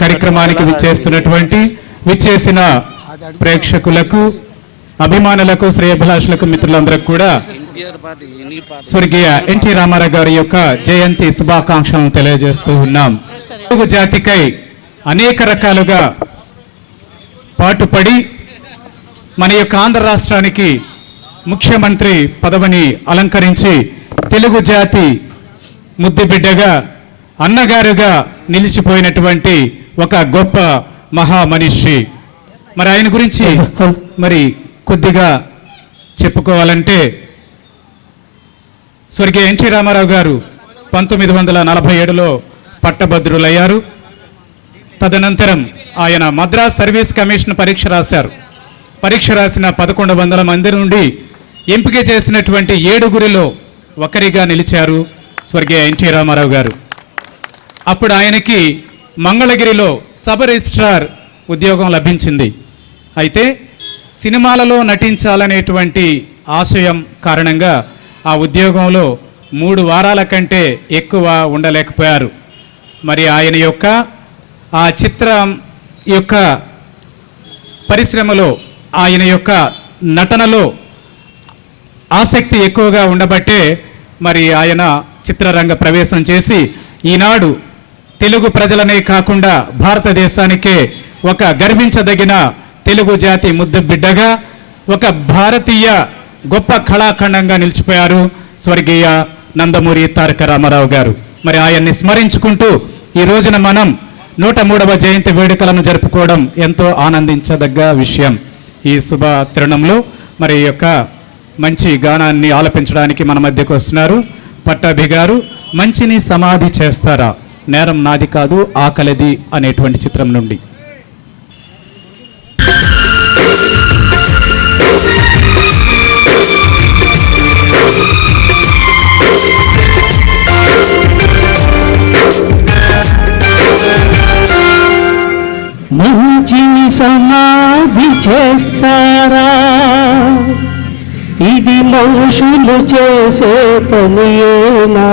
కార్యక్రమానికి విచ్చేసిన ప్రేక్షకులకు, అభిమానులకు, శ్రేయభిలాషులకు, మిత్రులందరికీ కూడా స్వర్గీయ ఎన్టీ రామారావు గారి యొక్క జయంతి శుభాకాంక్షలను తెలియజేస్తూ ఉన్నాం. తెలుగు జాతికై అనేక రకాలుగా పాటుపడి మన యొక్క ఆంధ్ర రాష్ట్రానికి ముఖ్యమంత్రి పదవిని అలంకరించి తెలుగు జాతి ముద్దుబిడ్డగా, అన్నగారుగా నిలిచిపోయినటువంటి ఒక గొప్ప మహామనిషి. మరి ఆయన గురించి మరి కొద్దిగా చెప్పుకోవాలంటే, స్వర్గీయ ఎన్టీ రామారావు గారు 1947లో పట్టభద్రులయ్యారు. తదనంతరం ఆయన మద్రాస్ సర్వీస్ కమిషన్ పరీక్ష రాశారు. పరీక్ష రాసిన 1100 మంది నుండి ఎంపిక చేసినటువంటి 7గురిలో ఒకరిగా నిలిచారు స్వర్గీయ ఎన్టీ రామారావు గారు. అప్పుడు ఆయనకి మంగళగిరిలో సబ్ రిజిస్ట్రార్ ఉద్యోగం లభించింది. అయితే సినిమాలలో నటించాలనేటువంటి ఆశయం కారణంగా ఆ ఉద్యోగంలో 3 వారాల కంటే ఎక్కువ ఉండలేకపోయారు. మరి ఆయన యొక్క ఆ చిత్రం యొక్క పరిశ్రమలో, ఆయన యొక్క నటనలో ఆసక్తి ఎక్కువగా ఉండబట్టే మరి ఆయన చిత్రరంగ ప్రవేశం చేసి ఈనాడు తెలుగు ప్రజలనే కాకుండా భారతదేశానికే ఒక గర్వించదగిన తెలుగు జాతి ముద్దు బిడ్డగా, ఒక భారతీయ గొప్ప కళాఖండంగా నిలిచిపోయారు స్వర్గీయ నందమూరి తారక రామారావు గారు. మరి ఆయన్ని స్మరించుకుంటూ ఈ రోజున మనం 103వ జయంతి వేడుకలను జరుపుకోవడం ఎంతో ఆనందించదగ్గ విషయం. ఈ శుభ తరుణంలో మరి యొక్క మంచి గానాన్ని ఆలపించడానికి మన మధ్యకు వస్తున్నారు పట్టాభి గారు. మంచిని సమాధి చేస్తారా, నేరం నాది కాదు ఆకలిది అనేటువంటి చిత్రం నుండి. మంచిని సమాధి చేస్తారా, ఇది మనుషులు చేసే పనియేనా?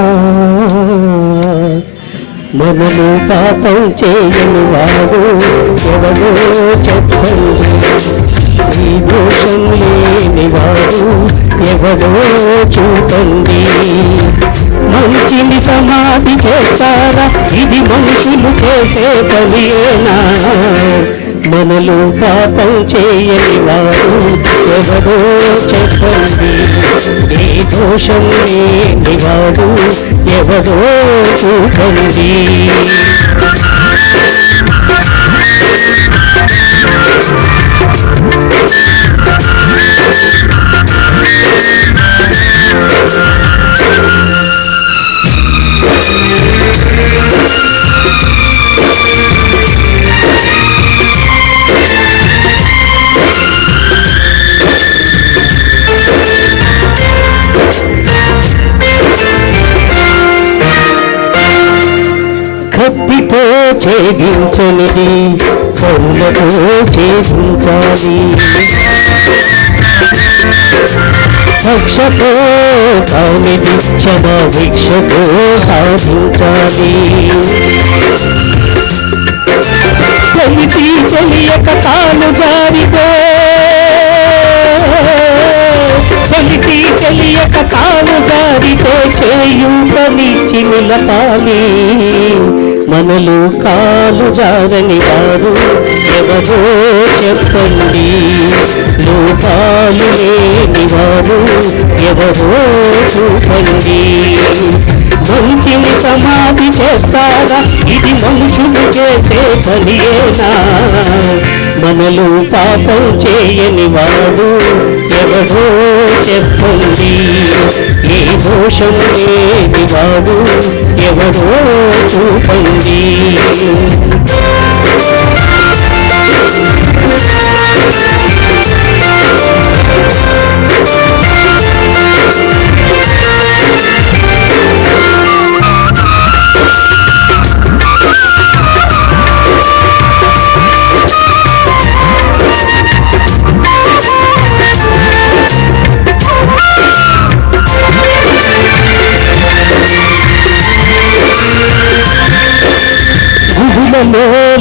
మనము పాపం చేయని వాడు ఎవరో చెప్పండి, ఈ దోషం లేని వాడు ఎవరో చూపండి. మంచిని సమాధి చేస్తారా, ఇది మనుషులు చేసే పనియేనా? మనలో పాపం చేయని వాడు ఎవరో చెప్పండి, ఈ దోషం లేని వాడు ఎవరో చూపండి. కత్తితో ఛేదించనిది కరుణతో ఛేదించాలి, కక్షతో కానిది క్షమాభిక్షతో సాధించాలి. తెలిసి తెలియక తాను జారితే, తెలిసి తెలియక తాను జారితే చేయూతనిచ్చి నిలపాలి. మనలో కాలు జారని వారు ఎవరో చెప్పండి, లోపాలు లేని వారు ఎవరో చూపండి. మంచిని సమాధి చేస్తారా, ఇది మనుషులు చేసే పనియేనా? మనలో పాపం చేయని వాడు ఎవరో చెప్పండి, ఏ దోషం లేని వాడు ఎవరో చూపండి.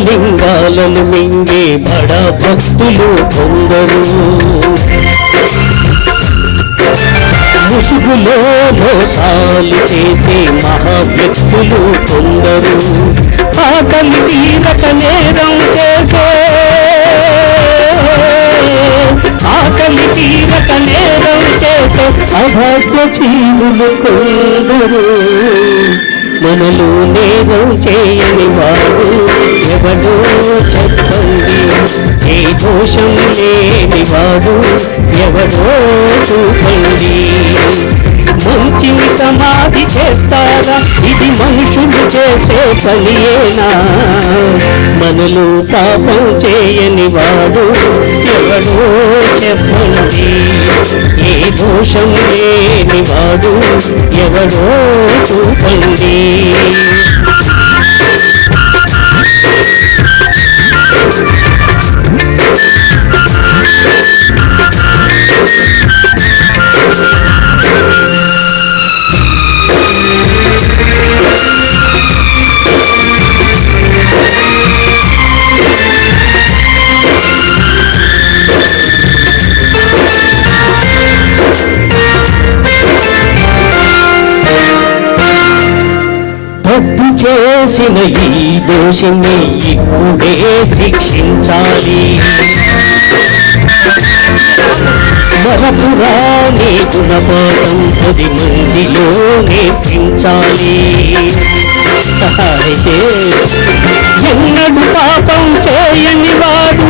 లింగాలను మింగే బడా భక్తులు కొందరు, ముసుగులో మోసాలు చేసే మహావ్యక్తులు కొందరు, ఆకలి తీరక నేరం చేసే, ఆకలి తీరక నేరం చేసే అభాగ్య జీవులు కొందరు. మనలో నేరం చేయని వాడు ఎవడో చెప్పండి, ఏ దోషం లేని వాడు ఎవడో చూపండి. మంచిని సమాధి చేస్తారా, ఇది మనుషులు చేసే పనియేనా? మనలో పాపం చేయని వాడు ఎవడో చెప్పండి, ఏ దోషం లేని వాడు ఎవడో చూపండి. తప్పు చేసిన ఈ దోషిని ఇప్పుడే శిక్షించాలి, మరపురాని గుణపాఠం 10 మందిలో నేర్పించాలి. అయితే ఎన్నడు పాపం చేయని వాడు,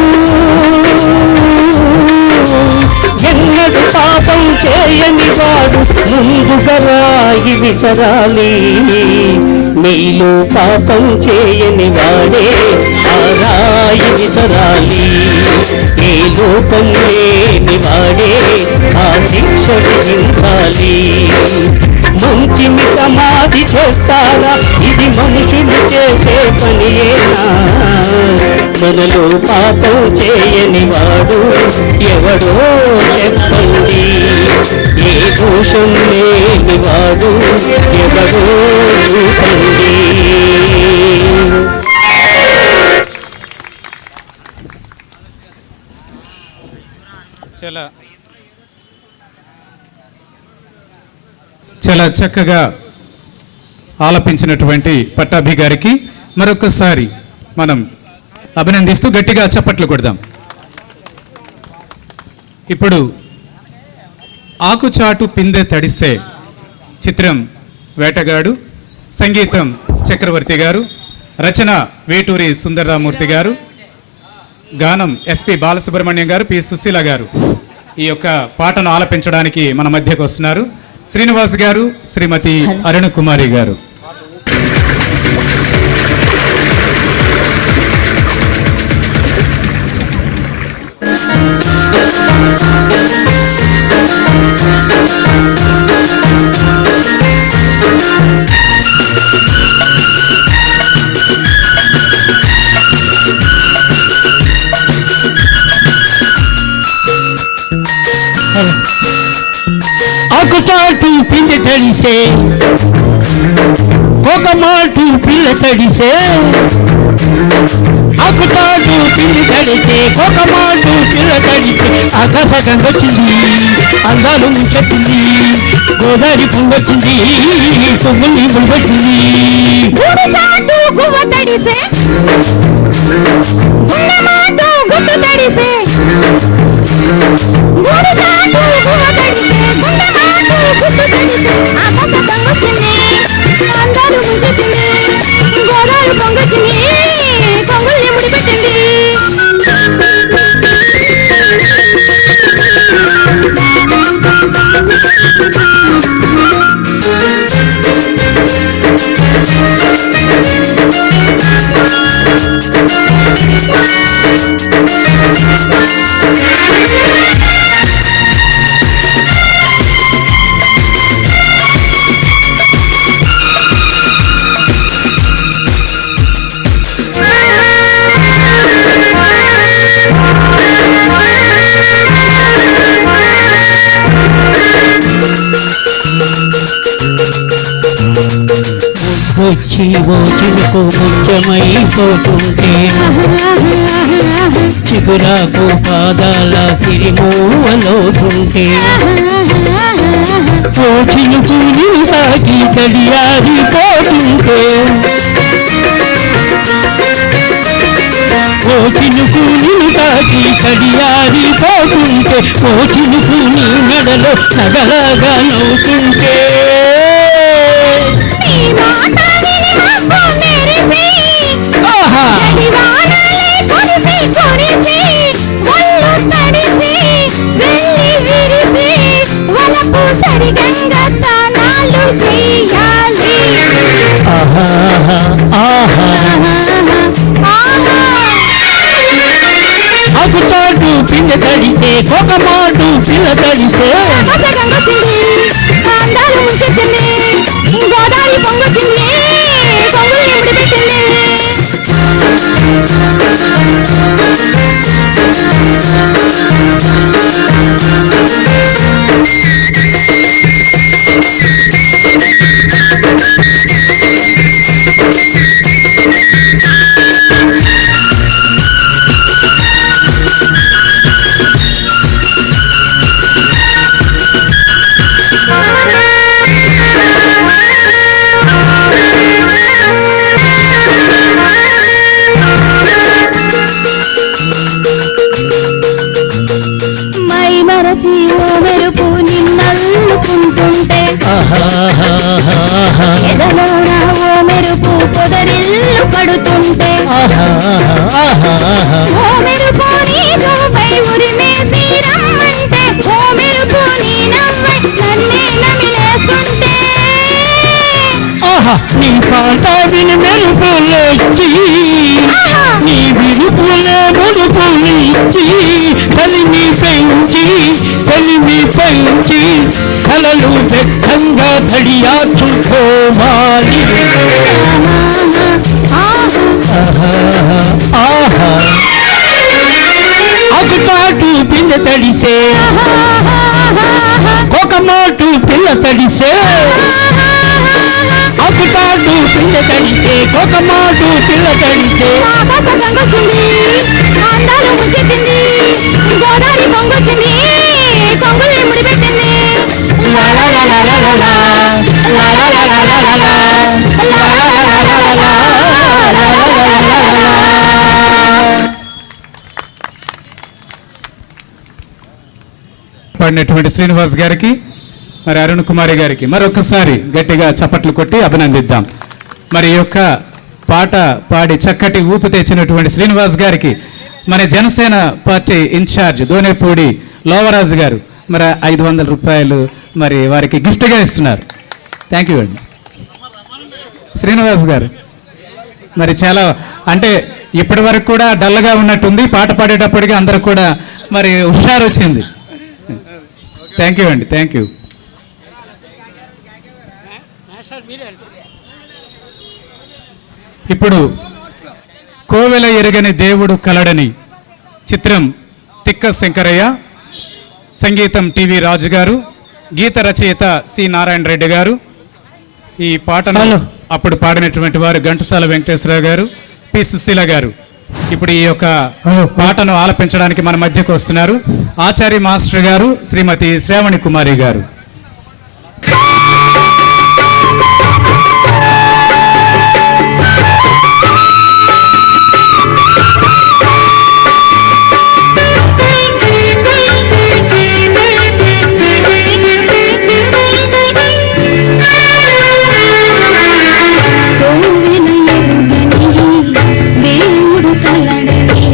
ఎన్నడు పాపం చేయని వాడు ముందుగా రాయి విసరాలి. నీలో పాపం చేయని వాడే ఆ రాయి విసరాలి. ఏ లోపం లేని వాడే ఆ శిక్ష విధించాలి. మంచిని సమాధి చేస్తారా, ఇది మనుషులు చేసే పనియేనా? మనలో పాపం చేయని వాడు ఎవడో చెప్పండి, ఏ దోషం లేని వాడు ఎవడో చూపండి. చాలా చక్కగా ఆలపించినటువంటి పట్టాభి గారికి మరొకసారి మనం అభినందిస్తూ గట్టిగా చప్పట్లు కొడదాం. ఇప్పుడు ఆకుచాటు పిందె తడిసే చిత్రం వేటగాడు, సంగీతం చక్రవర్తి గారు, రచన వేటూరి సుందరరామూర్తి గారు, గానం ఎస్పి బాలసుబ్రహ్మణ్యం గారు, పి సుశీల గారు. ఈ యొక్క పాటను ఆలపించడానికి మన మధ్యకు వస్తున్నారు శ్రీనివాస్ గారు, శ్రీమతి అరుణ కుమారి గారు. ఆకుచాటు పిందె తడిసే, ఒక మాటు పిల్ల తడిసే, ఆకుచాటు పిందె తడిసే, ఒక మాటు పిల్ల తడిసే, ఆకాశ గంగొచ్చింది, అందాలు ముంచెత్తింది, గోదావరి పుంగొచ్చింది, కొమ్ముల్ని ముడిపెట్టింది. వచ్చి ఓ చిలుకు ముత్యమైపోతుంటే చిగురాకు పాదాల సిరిమూవలోతుంటే ఓ చిలుకు నిన్ను తాకి తడియారిపోతుంటే ఓ చిలుకు నిన్ను తాకి తడియారిపోతుంటే ఓ చిలుకు నీ మెడలో నగలగా నవ్వుతుంటే ఆహా ఆకుతాటు పిండ తడితే ఒక మాటు పిల్ల తడిసే గోదావరి పొంగుతుంది పొంగులు ఎప్పుడు పెట్టింది ఎదలోన ఓ మెరుపు పొదరిల్లు పడుతుంటే ఓ మెరుపు నీ చూపై ఉరిమేసి రమ్మంటే ఓ మెరుపు నీ నవ్వై నన్నే నమిలేస్తుంటే నీ పాట విని మెరుపులొచ్చి నీ విరుపులే ముడుపులిచ్చి చలిమి పెంచి కలలు వ్యక్తంగా తడియాచుకోవాలి ఆకుటాటు పిల్ల తడిసే ఒక మాటు పిల్ల తడిసే ఆకుటాటు పిల్ల తడిసే ఒక మాటు పిల్ల తడిసే అందాలు ముంచెత్తింది గోదావరి పొంగుతుంది కొంగులు ఎప్పుడు పెట్టింది పాడినటువంటి శ్రీనివాస్ గారికి మరి అరుణ్ కుమారి గారికి మరొకసారి గట్టిగా చప్పట్లు కొట్టి అభినందిద్దాం. మరి ఈ యొక్క పాట పాడి చక్కటి ఊపు తెచ్చినటువంటి శ్రీనివాస్ గారికి మన జనసేన పార్టీ ఇన్ఛార్జ్ దోనేపూడి లోవరాజు గారు మరి 500 రూపాయలు మరి వారికి గిఫ్ట్గా ఇస్తున్నారు. థ్యాంక్ యూ అండి శ్రీనివాస్ గారు. మరి చాలా అంటే ఇప్పటి వరకు కూడా డల్గా ఉన్నట్టుంది, పాట పాడేటప్పటికి అందరూ కూడా మరి హుషారు వచ్చింది. థ్యాంక్ యూ అండి, థ్యాంక్ యూ. ఇప్పుడు కోవెల ఎరగని దేవుడు కలడని చిత్రం తిక్క శంకరయ్య, సంగీతం టివి రాజు గారు, గీత రచయిత సి నారాయణ రెడ్డి గారు. ఈ పాటను అప్పుడు పాడినటువంటి వారు ఘంటసాల వెంకటేశ్వరరావు గారు, పి సుశీల గారు. ఇప్పుడు ఈ యొక్క పాటను ఆలపించడానికి మన మధ్యకు వస్తున్నారు ఆచార్య మాస్టర్ గారు, శ్రీమతి శ్రావణి కుమారి గారు. కోవెల ఎరుగని దేవుడు కలడని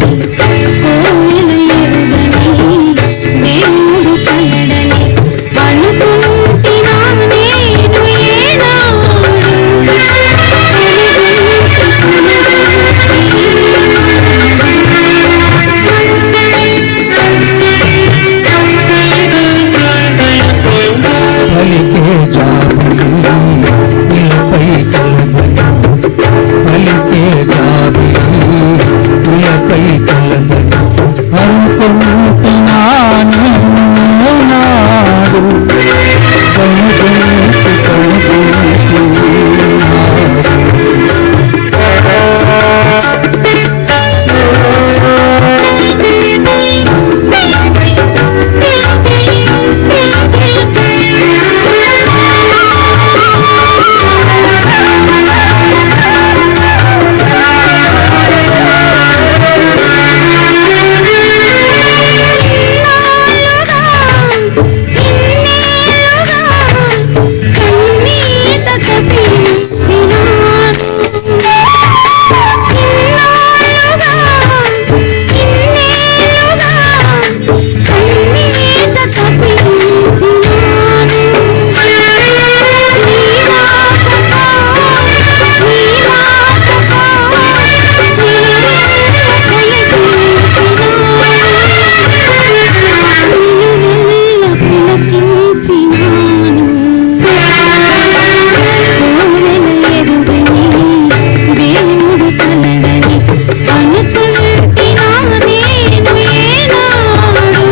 కనుగొంటినా నేను ఏనాడు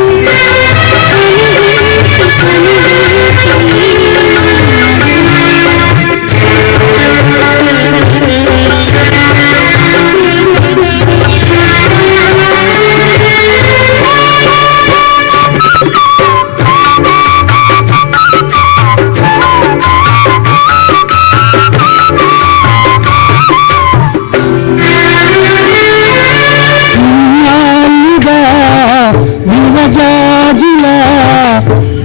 ఇన్నాళ్ళుగా విరజాజులా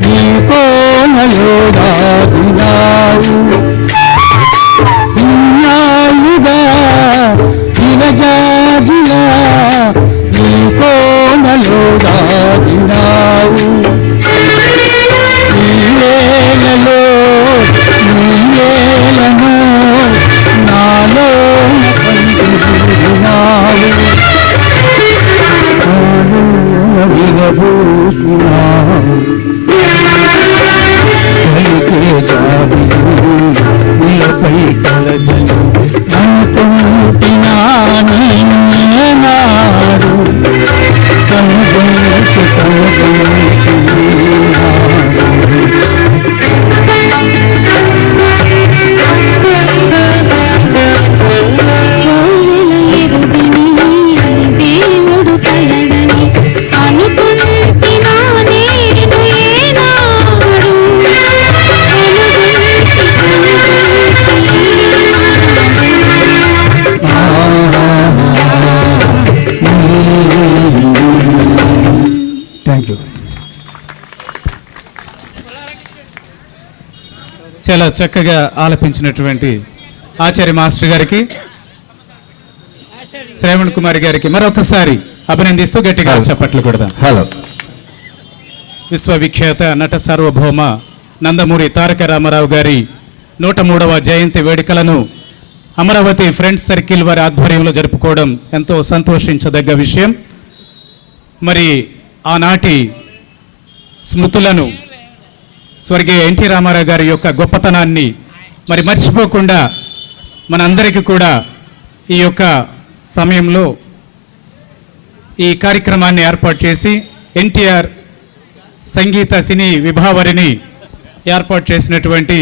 నీ కోనలో దాగినావు. ఇన్నాళ్ళుగా విరజాజులా నీ కోనలో దాగినావు. ఈ వేళలో నీ వేళను నాలో సంతున్నావు. విరబూసినావు పలికే జాబిలు నీలపై కలగలు అనుకుంటున్నా నేనాడు కనుగొంటు దేవుడు కలగని అనుకుంటినా నేను ఏనాడు థ్యాంక్ యూ. చాలా చక్కగా ఆలపించినటువంటి ఆచార్య మాస్టర్ గారికి, శ్రవణ్ కుమార్ గారికి మరొకసారి అభినందిస్తూ గట్టిగా చప్పట్లు కొడదాం. హలో. విశ్వవిఖ్యాత నట సార్వభౌమ నందమూరి తారక రామారావు గారి 103వ జయంతి వేడుకలను అమరావతి ఫ్రెండ్స్ సర్కిల్ వారి ఆధ్వర్యంలో జరుపుకోవడం ఎంతో సంతోషించదగ్గ విషయం. మరి ఆనాటి స్మృతులను, స్వర్గీయ ఎన్టీ రామారావు గారి యొక్క గొప్పతనాన్ని మరి మర్చిపోకుండా మనందరికీ కూడా ఈ యొక్క సమయంలో ఈ కార్యక్రమాన్ని ఏర్పాటు చేసి ఎన్టీఆర్ సంగీత సినీ విభావరిని ఏర్పాటు చేసినటువంటి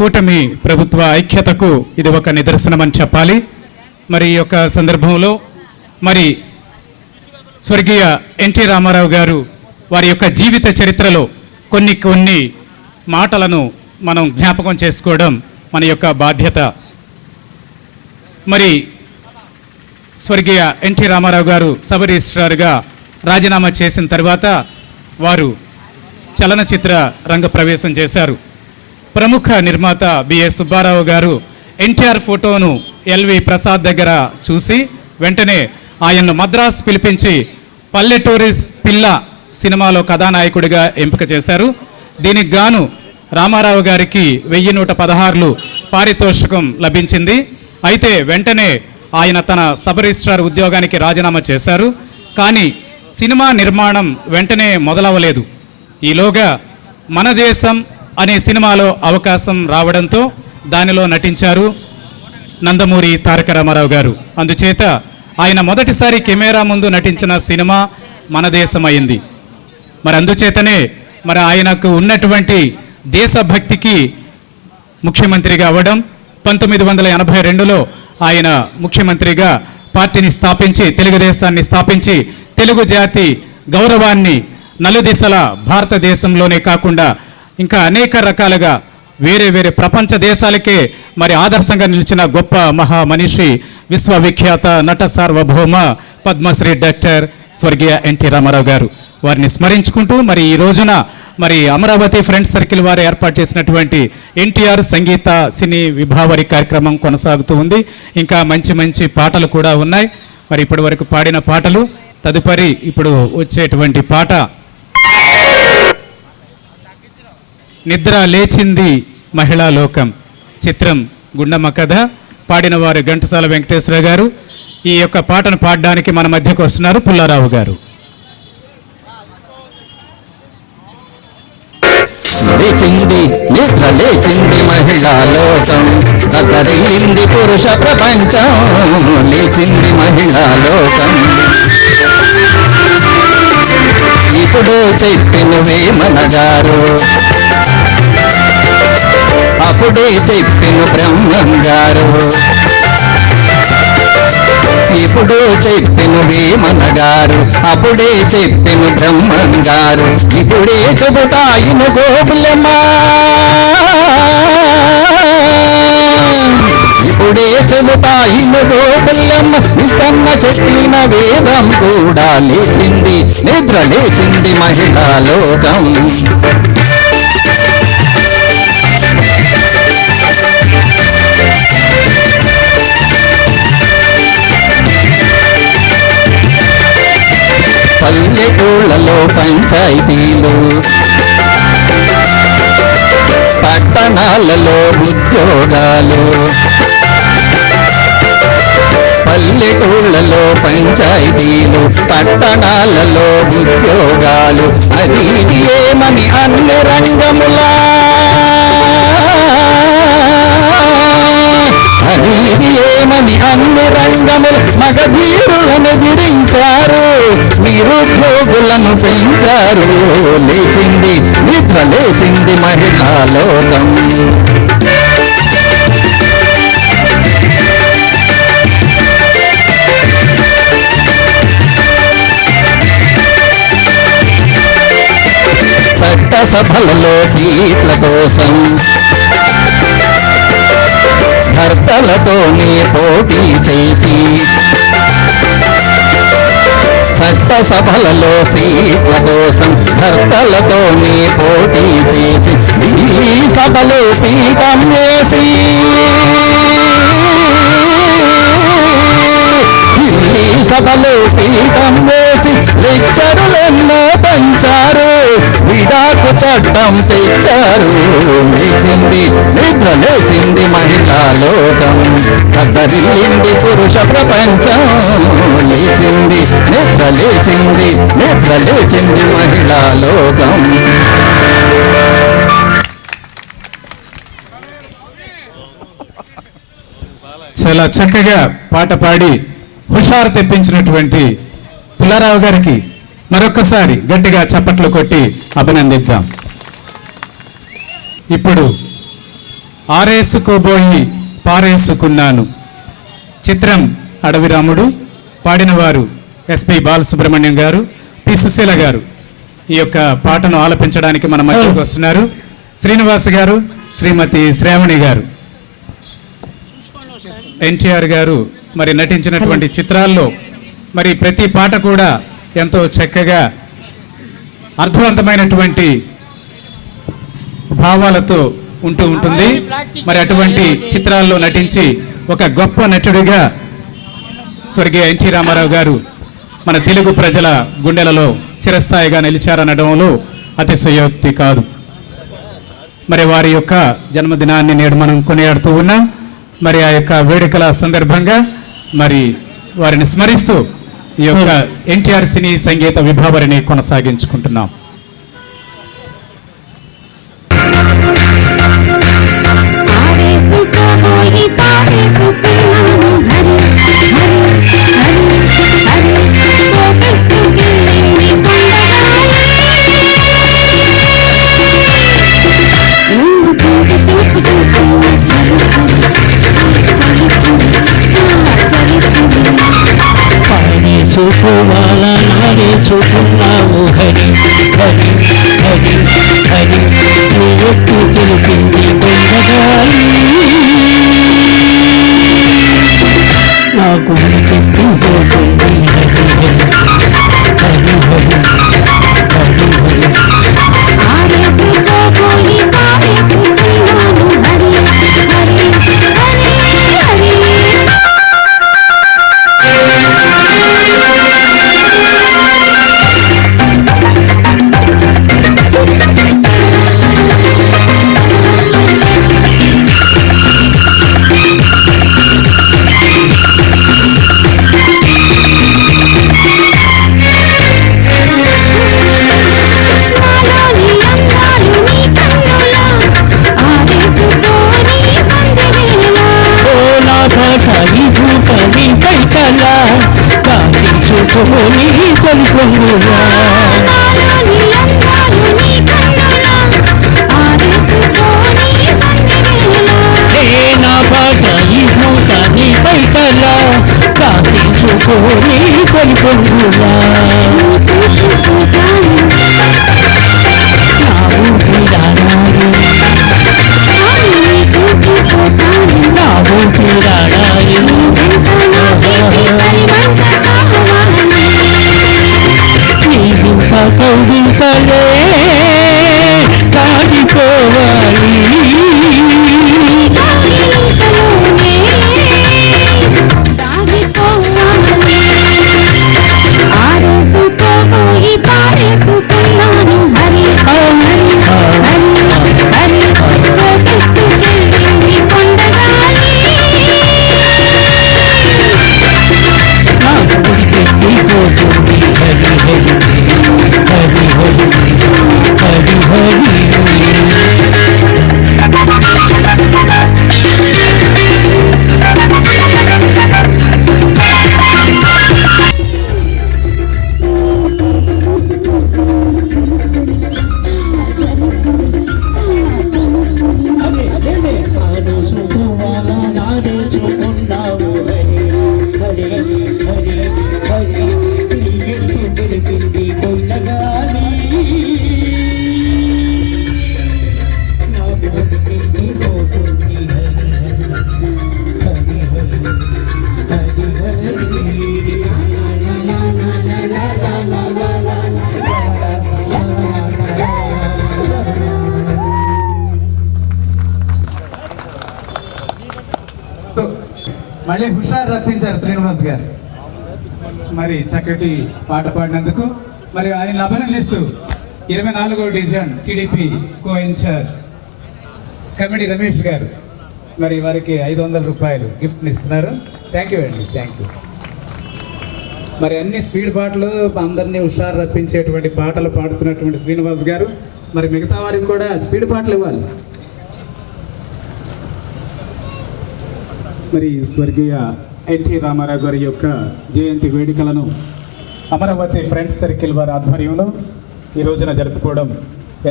కూటమి ప్రభుత్వ ఐక్యతకు ఇది ఒక నిదర్శనమని చెప్పాలి. మరి ఈ యొక్క సందర్భంలో మరి స్వర్గీయ ఎన్టీ రామారావు గారు వారి యొక్క జీవిత చరిత్రలో కొన్ని మాటలను మనం జ్ఞాపకం చేసుకోవడం మన యొక్క బాధ్యత. మరి స్వర్గీయ ఎన్టీ రామారావు గారు సబ్ రిజిస్ట్రార్గా రాజీనామా చేసిన తర్వాత వారు చలనచిత్ర రంగ ప్రవేశం చేశారు. ప్రముఖ నిర్మాత బిఎస్ సుబ్బారావు గారు ఎన్టీఆర్ ఫోటోను ఎల్వి ప్రసాద్ దగ్గర చూసి వెంటనే ఆయన్ను మద్రాసు పిలిపించి పల్లెటూరి పిల్ల సినిమాలో కథానాయకుడిగా ఎంపిక చేశారు. దీనికి గాను రామారావు గారికి 1116 పారితోషికం లభించింది. అయితే వెంటనే ఆయన తన సబ్ రిజిస్ట్రార్ ఉద్యోగానికి రాజీనామా చేశారు. కానీ సినిమా నిర్మాణం వెంటనే మొదలవ్వలేదు. ఈలోగా మన దేశం అనే సినిమాలో అవకాశం రావడంతో దానిలో నటించారు నందమూరి తారక రామారావు గారు. అందుచేత ఆయన మొదటిసారి కెమెరా ముందు నటించిన సినిమా మన దేశం అయింది. మరి అందుచేతనే మరి ఆయనకు ఉన్నటువంటి దేశభక్తికి ముఖ్యమంత్రిగా అవ్వడం, 1982లో ఆయన ముఖ్యమంత్రిగా పార్టీని స్థాపించి తెలుగుదేశాన్ని స్థాపించి తెలుగు జాతి గౌరవాన్ని నలుదిశల భారతదేశంలోనే కాకుండా ఇంకా అనేక రకాలుగా వేరే ప్రపంచ దేశాలకే మరి ఆదర్శంగా నిలిచిన గొప్ప మహా మనిషి విశ్వవిఖ్యాత నట సార్వభౌమ పద్మశ్రీ డాక్టర్ స్వర్గీయ ఎన్టీ రామారావు గారు. వారిని స్మరించుకుంటూ మరి ఈ రోజున మరి అమరావతి ఫ్రెండ్స్ సర్కిల్ వారు ఏర్పాటు చేసినటువంటి ఎన్టీఆర్ సంగీత సినీ విభావరి కార్యక్రమం కొనసాగుతూ ఉంది. ఇంకా మంచి పాటలు కూడా ఉన్నాయి. మరి ఇప్పటి వరకు పాడిన పాటలు, తదుపరి ఇప్పుడు వచ్చేటువంటి పాట నిద్ర లేచింది మహిళా లోకం, చిత్రం గుండమ్మ కథ. పాడిన వారు ఘంటసాల వెంకటేశ్వర గారు. ఈ యొక్క పాటను పాడడానికి మన మధ్యకు వస్తున్నారు పుల్లారావు గారు. లేచింది నిద్ర లేచింది మహిళా లోకం దద్దరిల్లింది పురుష ప్రపంచం లేచింది మహిళా లోకం ఇప్పుడు చెప్పిన వేమనగారు అప్పుడే చెప్పిన బ్రహ్మం గారు ఇప్పుడు చెప్పిన వేమనగారు అప్పుడే చెప్పిన బ్రహ్మం గారు ఇప్పుడే చెబుతాయిను గోపులమ్మా ఇప్పుడే చెబుతాయిను గోపులమ్మ విసన్న చెప్పిన వేదం కూడా లేచింది నిద్ర లేచింది మహిళా లోకం పల్లెటూళ్ళలో పంచాయతీలు పట్టణాలలో ఉద్యోగాలు పల్లెటూళ్ళలో పంచాయతీలు పట్టణాలలో ఉద్యోగాలు అది ఇది ఏమని అన్ని రంగములా అది ఇది ఏమని అన్ని రంగములు మగధీరులను దిరించారు నిరుద్యోగులను పెంచారు లేచింది నిద్ర లేచింది మహిళా లోకం చట్టసభలలో సీట్ల కోసం భర్తలతోనే పోటీ చేసి చట్టసభలలో సీట్ల కోసం భర్తలతోనే పోటీ చేసి ఢిల్లీ సభలో పీఠం వేసి ఢిల్లీ సభలో పీఠం వేసి లెక్చరులెన్నో పెంచారు విడాకు చట్టం తెచ్చారు లేచింది నిద్ర లేచింది మహిళా లోకం కద్దరిల్లింది పురుష ప్రపంచం లేచింది నిద్ర లేచింది నిద్ర లేచింది మహిళా లోకం చాలా చక్కగా పాట పాడి హుషారు తెప్పించినటువంటి పుల్లారావు గారికి మరొక్కసారి గట్టిగా చప్పట్లు కొట్టి అభినందిద్దాం. ఇప్పుడు ఆరేసుకోబోయి పారేసుకున్నాను చిత్రం అడవి రాముడు. పాడినవారు ఎస్పి బాలసుబ్రహ్మణ్యం గారు, పి సుశీల గారు. ఈ యొక్క పాటను ఆలపించడానికి మన మధ్యకు వస్తున్నారు. శ్రీనివాస్ గారు, శ్రీమతి శ్రావణి గారు. ఎన్టీఆర్ గారు మరి నటించినటువంటి చిత్రాల్లో మరి ప్రతి పాట కూడా ఎంతో చక్కగా అర్థవంతమైనటువంటి భావాలతో ఉంటుంది. మరి అటువంటి చిత్రాల్లో నటించి ఒక గొప్ప నటుడిగా స్వర్గీయ ఎన్టీ రామారావు గారు మన తెలుగు ప్రజల గుండెలలో చిరస్థాయిగా నిలిచారనడంలో అతిశయోక్తి కాదు. మరి వారి యొక్క జన్మదినాన్ని నేడు మనం కొనియాడుతూ ఉన్నాం. మరి ఆ యొక్క వేడుకల సందర్భంగా మరి వారిని స్మరిస్తూ ఈ యొక్క ఎన్టీఆర్ సినీ సంగీత విభావరిని కొనసాగించుకుంటున్నాం. చూపువాలా నానే చూపున్నావు హరి హరి హరి హరి నీ ఎత్తు తెలిపింది కొండగాలి నా గుండె తిప్పిపోతుంది హరి హరి హరి హరి హరి నీ తొలి పొంగులా నాలోని అందాలు నీ కన్నులా ఆరేసుకోని సందివేళ ఏ నా పాట ఈ మూట నీ పైటలా కాసేసుకోని తొలి పొంగులా నీ చూపు సోకాను నా ఊపిరాడాలి నీ చూపు సోకాను నా ఊపిరాడాలి వెంట నా తీపి చలిమంట కావాలని నీ వింత కౌగిలింతలే కాడిపోవాలి కౌగిలింతలోనే దాగిపోవాలి ఆరేసుకోబోయి పారేసుకున్నాను హరి హరి హరి హరి పోటెత్తుకెళ్ళింది కొండగాలి నా గుడికెత్తి పోతుంది హరి హరి హరి హరి హరి హరి మళ్ళీ హుషారు రప్పించారు శ్రీనివాస్ గారు మరి చక్కటి పాట పాడినందుకు మరి ఆయన అభినందిస్తూ 24వ డివిజన్ టీడీపీ కో ఇన్ఛార్జ్ కమిటీ రమేష్ గారు మరి వారికి 500 రూపాయలు గిఫ్ట్ని ఇస్తున్నారు. థ్యాంక్ యూ అండి, థ్యాంక్ యూ. మరి అన్ని స్పీడ్ పాటలు అందరినీ హుషారు రప్పించేటువంటి పాటలు పాడుతున్నటువంటి శ్రీనివాస్ గారు మరి మిగతా వారికి కూడా స్పీడ్ పాటలు ఇవ్వాలి. మరి స్వర్గీయ ఎన్టీ రామారావు గారి యొక్క జయంతి వేడుకలను అమరావతి ఫ్రెండ్స్ సర్కిల్ వారి ఆధ్వర్యంలో ఈ రోజున జరుపుకోవడం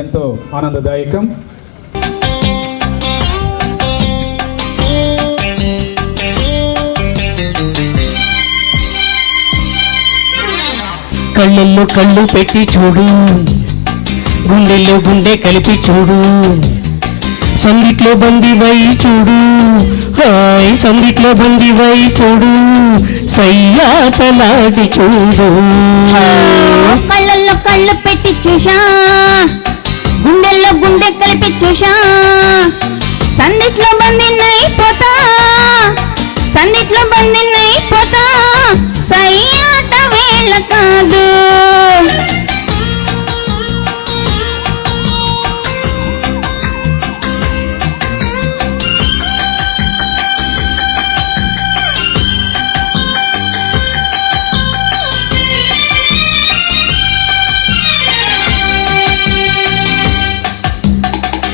ఎంతో ఆనందదాయకం. కళ్ళల్లో కళ్ళు పెట్టి చూడు, గుండెల్లో గుండె కలిపి చూడు, సంగీట్లో బందివై చూడు, హాయ్ సంగీట్లో బందివై చూడు, సయ్యాటలాడి చూడు. కళ్ళల్లో కళ్ళు పెట్టి చూసా, గుండెల్లో గుండె కలిపి చూసా, సందిట్లో బందినైపోతా, సందిట్లో బందినైపోతా, సయ్యాట వేళ కాదు.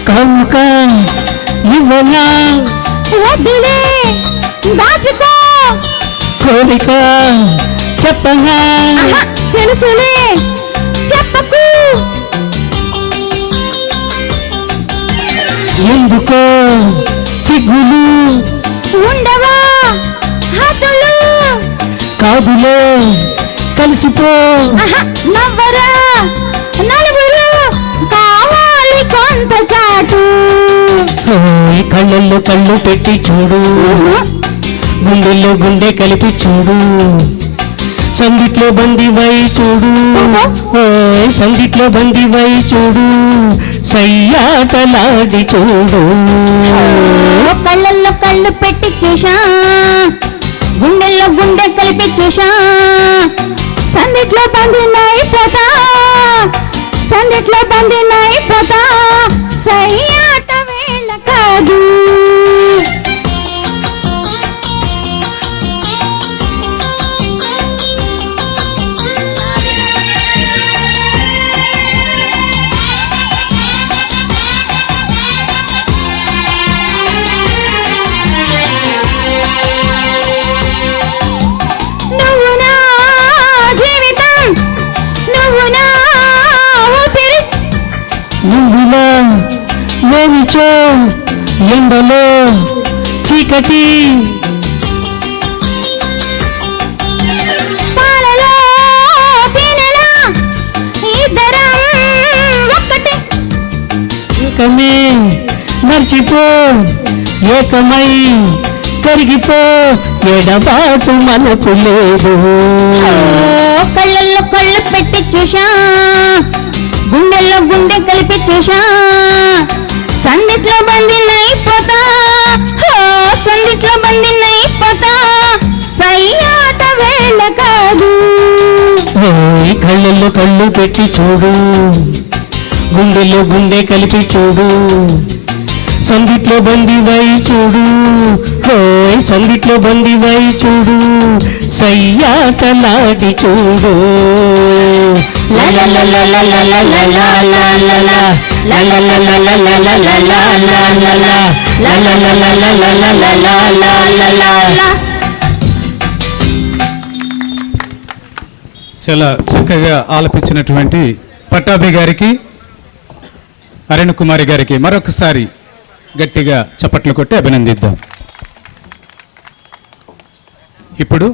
కనుక ఇవ్వనా వడ్డీలే దాచుకో, కోరిక చెప్పనా, ఆహా, తెలుసులే చెప్పకు, ఎందుకో సిగ్గులు ఉండవా హద్దులు, కాదులే కలిసిపో, ఆహా, నవ్వరా నలుగురు, కావాలి కొంత చాటు. హాయ్ కళ్ళల్లో కళ్ళు పెట్టి చూడు, గుండెల్లో గుండె కలిపి చూడు, సంగీట్లో బందివై చూడు, ఓయ్ సంగీట్లో బందివై చూడు, సయ్యాటలాడి చూడు. కళ్ళల్లో కళ్ళు పెట్టి చూసా, గుండెల్లో గుండె కలిపి చూసా, సందిట్లో బందినైపోతా, సందిట్లో బందినైపోతా, సయ్యాట వేళ కాదు. నువ్వు నా జీవితం ఒకటి పాలలో తేనెలా ఇద్దరం ఒక్కటే ఏకమే మర్చిపో ఏకమై కరిగిపో ఎడబాటు మనకు లేదు కళ్ళల్లో కళ్ళు పెట్టి చూసా గుండెల్లో గుండె కలిపి చూసా సందిట్లో బందినైపోతా సందిట్లో బందినైపోతా సయ్యాట వేళ కాదు కళ్ళల్లో కళ్ళు పెట్టి చూడు గుండెల్లో గుండె కలిపి చూడు సందిట్లో బందివై చూడు హోయ్ సందిట్లో బందివై చూడు సయ్యాటలాడి చూడు చాలా చక్కగా ఆలపించినటువంటి పట్టాభి గారికి అరుణ్ కుమారి గారికి మరొకసారి గట్టిగా చప్పట్లు కొట్టి అభినందిద్దాం. ఇప్పుడు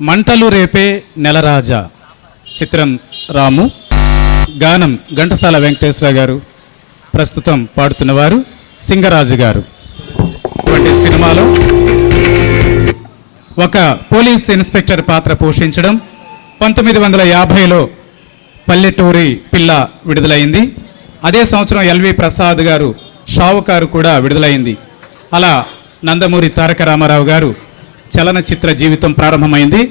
మంటలు రేపే నెలరాజా చిత్రం రాము, గానం ఘంటసాల వెంకటేశ్వర గారు, ప్రస్తుతం పాడుతున్నవారు సింగరాజు గారు. ఇటువంటి సినిమాలో ఒక పోలీస్ ఇన్స్పెక్టర్ పాత్ర పోషించడం 1950లో పల్లెటూరి పిల్ల విడుదలైంది. అదే సంవత్సరం ఎల్వి ప్రసాద్ గారు షావుకారు కూడా విడుదలైంది. అలా నందమూరి తారక రామారావు గారు చలనచిత్ర జీవితం ప్రారంభమైంది.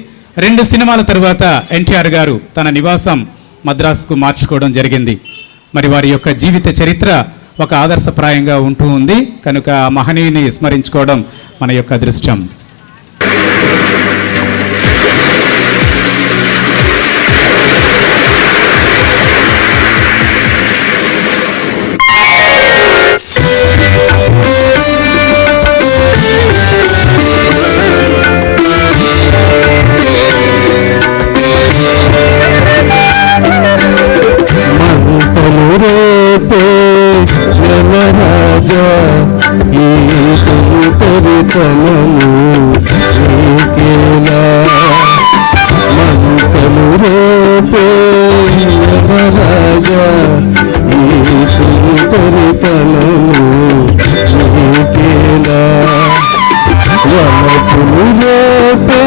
2 సినిమాల తరువాత ఎన్టీఆర్ గారు తన నివాసం మద్రాసుకు మార్చుకోవడం జరిగింది. మరి వారి యొక్క జీవిత చరిత్ర ఒక ఆదర్శప్రాయంగా ఉంటూ ఉంది కనుక ఆ మహనీయుని స్మరించుకోవడం మన యొక్క అదృష్టం. రాజా ఈ తొలితనము నీకేలా మంటలు రేపే రాజా ఈ తొలితనము నీకేలా వనకులు రేపే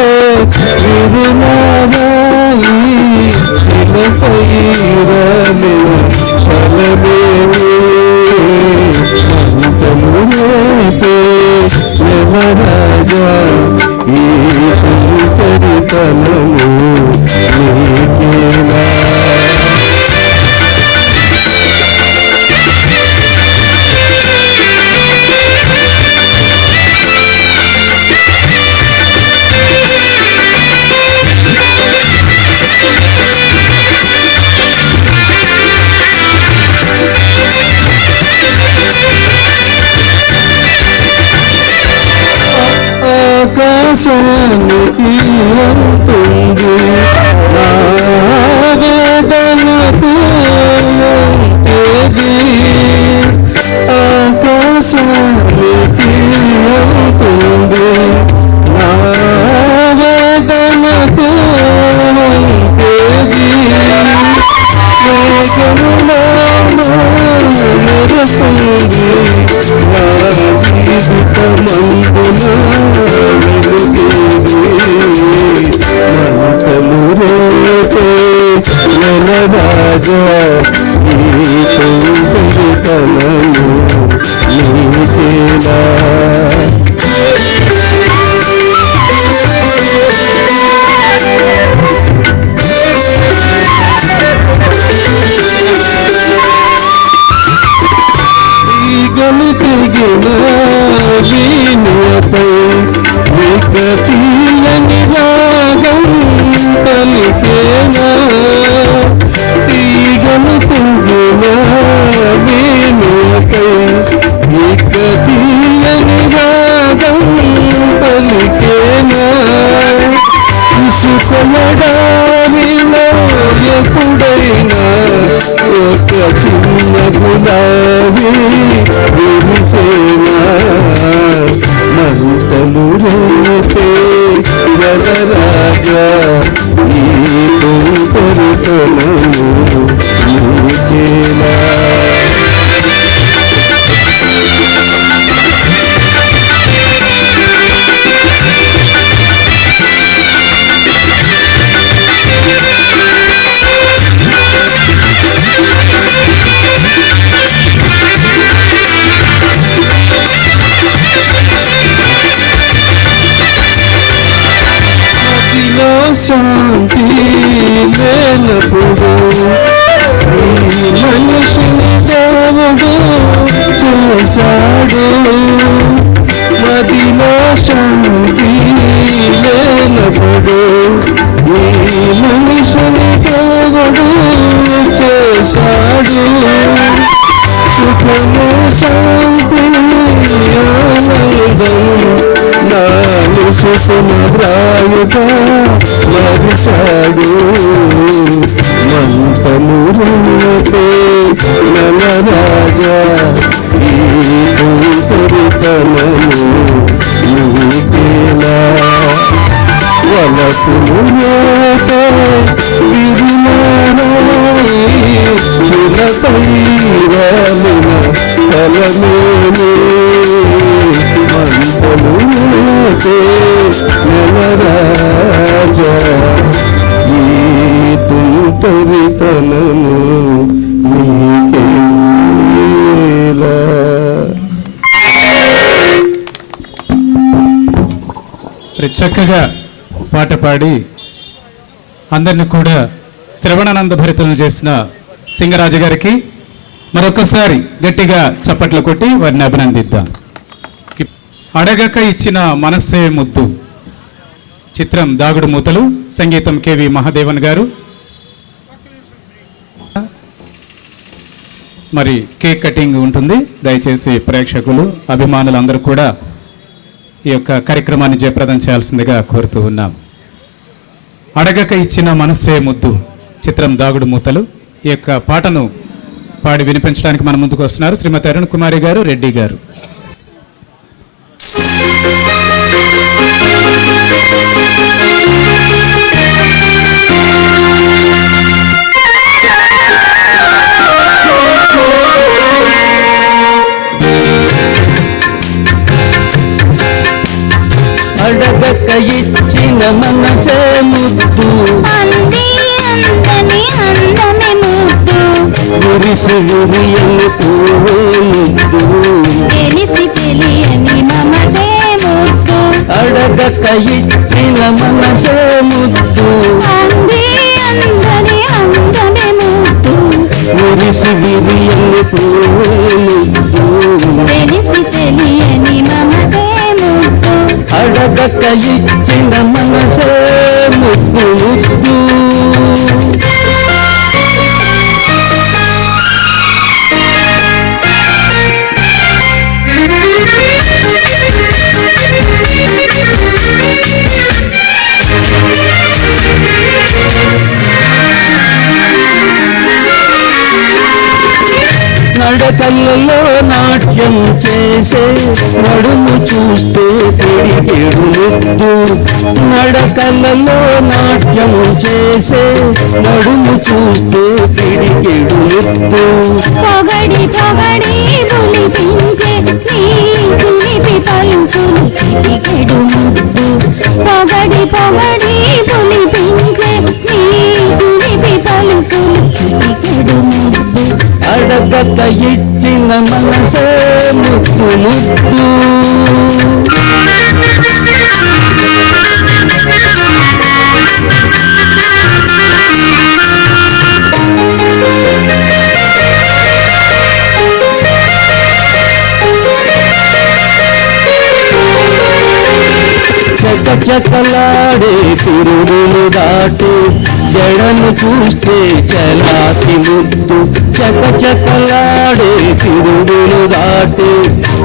విరునారాయి శిలపై రాలే ఫలమేవి రాజా ఈ తనము నీకేలా ఆకాశానికి అంతుంది నా వేదనకు అంతేది ఆకాశానికి అంతుంది నా వేదనకు అంతేది వేదనలో మెరుస్తుంది నా జీవితమందున మంచలు రేపే రాజా ఈ తనము నీకేలా ఈగలు తిరిగిన వీణపై వికతీయని రాగం పలికేనా తీగలు తిరిగిన వీణపై వికతీయని రాగం పలికేనా ఇసుకలడారిలో ఎప్పుడైనా ఒక చిన్న గులాబీ విరిసేనా మంటలు రేపే వరరాజా ఈ తొందరతనము నీకేనా శాంతి లేనప్పుడు ఈ మనిషిని దేవుడు చేశాడు మదిలో శాంతి లేనప్పుడు ఈ మనిషిని దేవుడు చేశాడు సుఖము శాంతి ఆనందం నాలు సుఖమ వ్రాయుగా మరిచాడు మంటలు రేపే నలరాజా ఈ తొందరతనము నీకేనా వలపులు రేపే విరిమారాయి చిలపై రాలిన తలమేనే మంటలు రేపే నలరాజా ఈ తుంటరితనము నీకేలా చక్కగా పాట పాడి అందరిని కూడా శ్రవణానంద భరితలను చేసిన సింగరాజు గారికి మరొకసారి గట్టిగా చప్పట్లు కొట్టి వారిని అభినందిద్దాం. అడగక ఇచ్చిన మనస్సే ముద్దు చిత్రం దాగుడు మూతలు, సంగీతం కెవి మహాదేవన్ గారు. మరి కేక్ కటింగ్ ఉంటుంది, దయచేసి ప్రేక్షకులు అభిమానులు అందరూ కూడా ఈ యొక్క కార్యక్రమాన్ని జయప్రదం చేయాల్సిందిగా కోరుతూ ఉన్నాం. అడగక ఇచ్చిన మనస్సే ముద్దు చిత్రం దాగుడు మూతలు, ఈ యొక్క పాటను పాడి వినిపించడానికి మన ముందుకు వస్తున్నారు శ్రీమతి అరుణ్ కుమారి గారు, రెడ్డి గారు. అడగక ఇచ్చిన మనసే ముద్దు అంది అందని అందమే ముద్దు గురిసి గురియని పూవే ముద్దు తెలిసి తెలియని మమతే ముద్దు అడగక ఇచ్చిన మనసే ముద్దు అంది అందని అందమే ముద్దు గురిసి గురియని పూవే ముద్దు తెలిసి తెలియని మమతే ముద్దు అడగక ఇచ్చిన మనసే ముద్దు ముద్దు నడకల్లో నాట్యం చేసే నడుము చూస్తే తిరిగేడు ముద్దు నడకల్లో నాట్యం చేసే నడుము చూస్తే తిరిగేడు ముద్దు పొగడి పొగడి బులిపించే నీ పులిపి పలుకులు చిటికెడు ముద్దు పొగడి పొగడి బులిపించే నీ పులిపి పలుకులు చిటికెడు ముద్దు అడగక ఇచ్చిన మనసే ముద్దు ముద్దు చకచకలాడే తిరుగులు దాటి జడను చూస్తే చలాకి ముద్దు చకచకలాడే తిరుగులు దాటి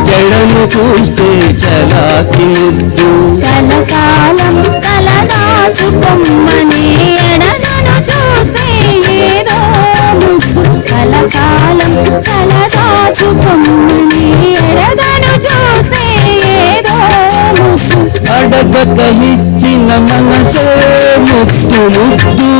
జడను చూస్తే చలాకి ముద్దు కలకాలం కలదాచుకొమ్మనే ఎడనను చూస్తే ఏదో ముద్దు కలకాలం కలదాచుకొమ్మనే ఎడనను చూస్తే ఏదో మనసే ముద్దు ముద్దు.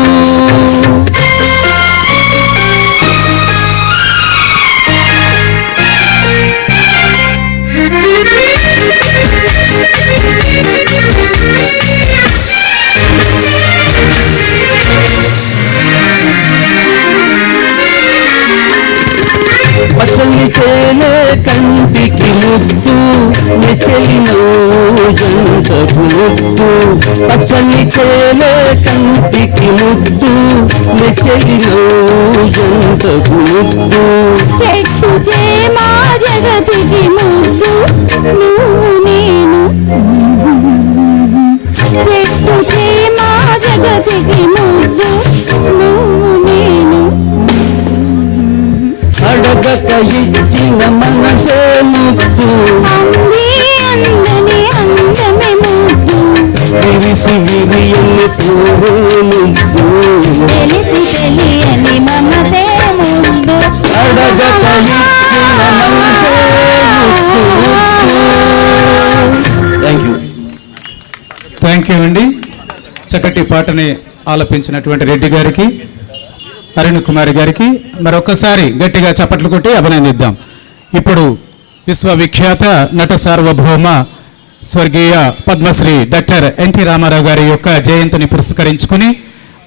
పచ్చని తేనె కంటికి ముద్దు చెలినో జంటకు ముద్దు. పచ్చని తేనె కంటికి ముద్దు చెలినో జంటకు ముద్దు. చెట్టు చేమా జగతికి ముద్దు నువ్వు నేను. చెట్టు చేమా జగతికి ముద్దు నువ్వు నేను. అడగక ఇచ్చిన మనసే ముద్దు. అంది అందని అందమే ముద్దు. విరిసి విరియని పూవే ముద్దు. తెలిసి తెలియని మమతే ముద్దు. అడగక ఇచ్చిన మనసే ముద్దు. థ్యాంక్ యూ అండి. చక్కటి పాటని ఆలపించినటువంటి రెడ్డి గారికి, అరుణ్ కుమార్ గారికి మరొకసారి గట్టిగా చప్పట్లు కొట్టి అభినందిద్దాం. ఇప్పుడు విశ్వవిఖ్యాత నట సార్వభౌమ స్వర్గీయ పద్మశ్రీ డాక్టర్ ఎన్టీ రామారావు గారి యొక్క జయంతిని పురస్కరించుకుని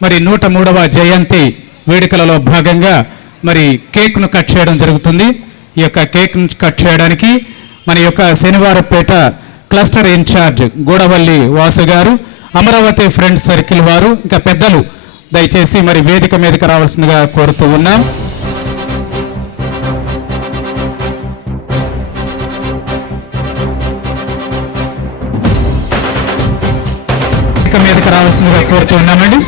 మరి 103వ జయంతి వేడుకలలో భాగంగా మరి కేక్ను కట్ చేయడం జరుగుతుంది. ఈ యొక్క కేక్ను కట్ చేయడానికి మన యొక్క శనివారపేట క్లస్టర్ ఇన్ఛార్జ్ గూడవల్లి వాసు గారు, అమరావతి ఫ్రెండ్స్ సర్కిల్ వారు, ఇంకా పెద్దలు దయచేసి మరి వేదిక మీదకి రావాల్సిందిగా కోరుతూ ఉన్నాం. వేదిక మీదకి రావాల్సిందిగా కోరుతూ ఉన్నామండి.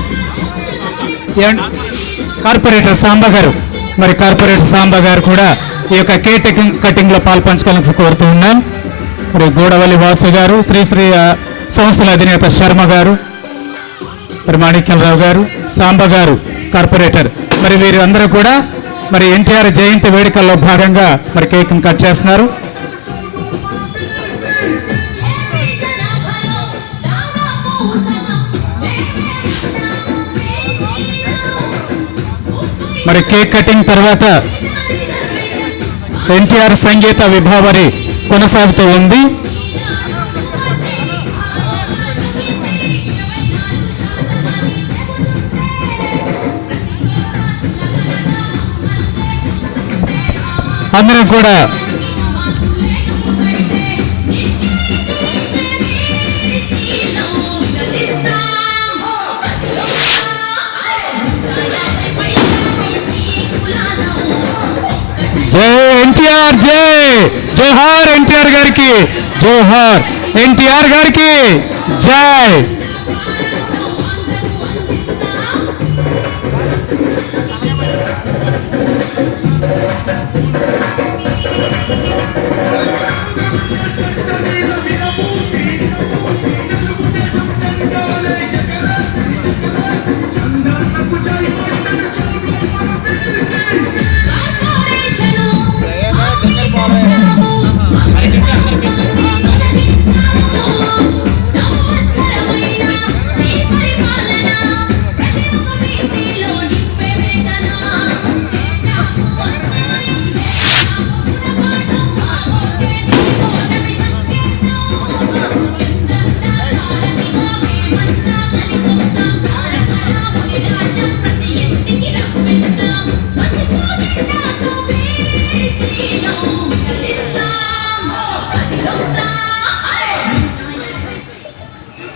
కార్పొరేటర్ సాంబ గారు, మరి కార్పొరేటర్ సాంబ గారు కూడా ఈ యొక్క కేక్ కటింగ్ లో పాల్పంచుకోవాలని కోరుతూ ఉన్నాం. మరి గూడవల్లి వాసు గారు, శ్రీశ్రీ సంస్థల అధినేత శర్మ గారు, మరి మాణిక్యరావు గారు, సాంబ గారు కార్పొరేటర్, మరి వీరు అందరూ కూడా మరి ఎన్టీఆర్ జయంతి వేడుకల్లో భాగంగా మరి కేక్ కట్ చేస్తున్నారు. మరి కేక్ కటింగ్ తర్వాత ఎన్టీఆర్ సంగీత విభావరి కొనసాగుతూ ఉంది. అందరం కూడా జై ఎన్టీఆర్, జై జోహార్ ఎన్టీఆర్ గారికి, జోహార్ ఎన్టీఆర్ గారికి జై.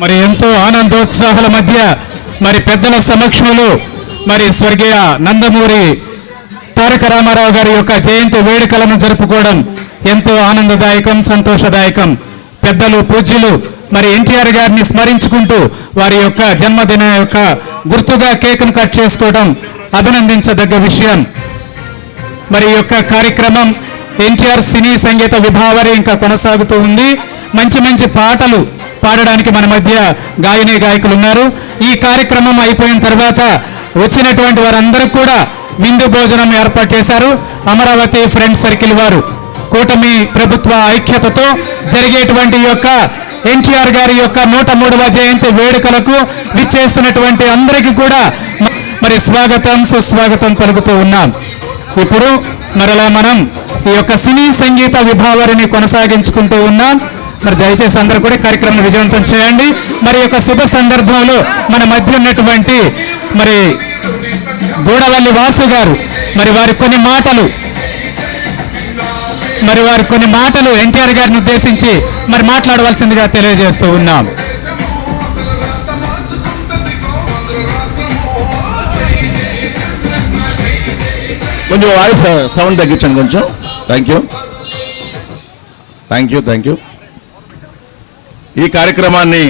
మరి ఎంతో ఆనందోత్సాహాల మధ్య మరి పెద్దల సమక్షంలో మరి స్వర్గీయ నందమూరి తారక రామారావు గారి యొక్క జయంతి వేడుకలను జరుపుకోవడం ఎంతో ఆనందదాయకం, సంతోషదాయకం. పెద్దలు పూజ్యులు మరి ఎన్టీఆర్ గారిని స్మరించుకుంటూ వారి యొక్క జన్మదిన యొక్క గుర్తుగా కేక్ను కట్ చేసుకోవడం అభినందించదగ్గ విషయం. మరి యొక్క కార్యక్రమం ఎన్టీఆర్ సినీ సంగీత విభావరి ఇంకా కొనసాగుతూ ఉంది. మంచి మంచి పాటలు పాడడానికి మన మధ్య గాయని గాయకులు ఉన్నారు. ఈ కార్యక్రమం అయిపోయిన తర్వాత వచ్చినటువంటి వారందరూ కూడా విందు భోజనం ఏర్పాటు చేశారు. అమరావతి ఫ్రెండ్స్ సర్కిల్ వారు కూటమి ప్రభుత్వ ఐక్యతతో జరిగేటువంటి యొక్క ఎన్టీఆర్ గారి యొక్క 103వ జయంతి వేడుకలకు విచ్చేస్తున్నటువంటి అందరికీ కూడా మరి స్వాగతం సుస్వాగతం పలుకుతూ ఉన్నాం. ఇప్పుడు మరలా మనం ఈ యొక్క సినీ సంగీత విభావరిని కొనసాగించుకుంటూ ఉన్నాం. మరి దయచేసి అందరూ కూడా కార్యక్రమం విజయవంతం చేయండి. మరి యొక్క శుభ సందర్భంలో మన మధ్య ఉన్నటువంటి మరి గూడవల్లి వాసు గారు మరి వారి కొన్ని మాటలు ఎన్టీఆర్ గారిని ఉద్దేశించి మరి మాట్లాడవలసిందిగా తెలియజేస్తూ ఉన్నాం. కొంచెం వాయిస్ సౌండ్ తగ్గించండి కొంచెం. Thank you. ఈ కార్యక్రమాన్ని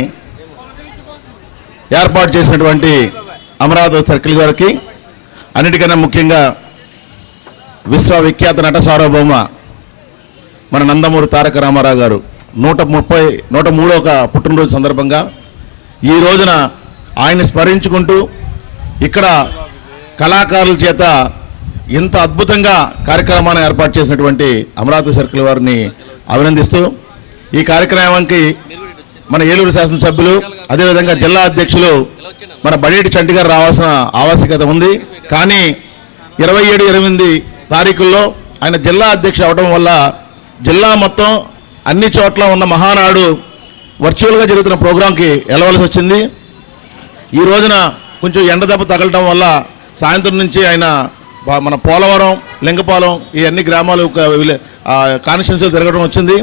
ఏర్పాటు చేసినటువంటి అమరావతి సర్కిల్ గారికి, అన్నిటికన్నా ముఖ్యంగా విశ్వవిఖ్యాత నట సార్వభౌమ మన నందమూరి తారక రామారావు గారు 103వ పుట్టినరోజు సందర్భంగా ఈ రోజున ఆయన స్మరించుకుంటూ ఇక్కడ కళాకారుల చేత ఇంత అద్భుతంగా కార్యక్రమాన్ని ఏర్పాటు చేసినటువంటి అమరావతి సర్కిల్ వారిని అభినందిస్తూ, ఈ కార్యక్రమానికి మన ఏలూరు శాసనసభ్యులు అదేవిధంగా జిల్లా అధ్యక్షులు మన బడేటి చంటి గారు రావాల్సిన ఆవశ్యకత ఉంది. కానీ 27-28 తారీఖుల్లో ఆయన జిల్లా అధ్యక్షుడు అవడం వల్ల జిల్లా మొత్తం అన్ని చోట్ల ఉన్న మహానాడు వర్చువల్గా జరుగుతున్న ప్రోగ్రాంకి వెళ్ళవలసి వచ్చింది. ఈ రోజున కొంచెం ఎండదెబ్బ తగలటం వల్ల సాయంత్రం నుంచి ఆయన మన పోలవరం, లింగపాలెం ఈ అన్ని గ్రామాలు కాన్స్టిట్యున్సీలు తిరగడం వచ్చింది.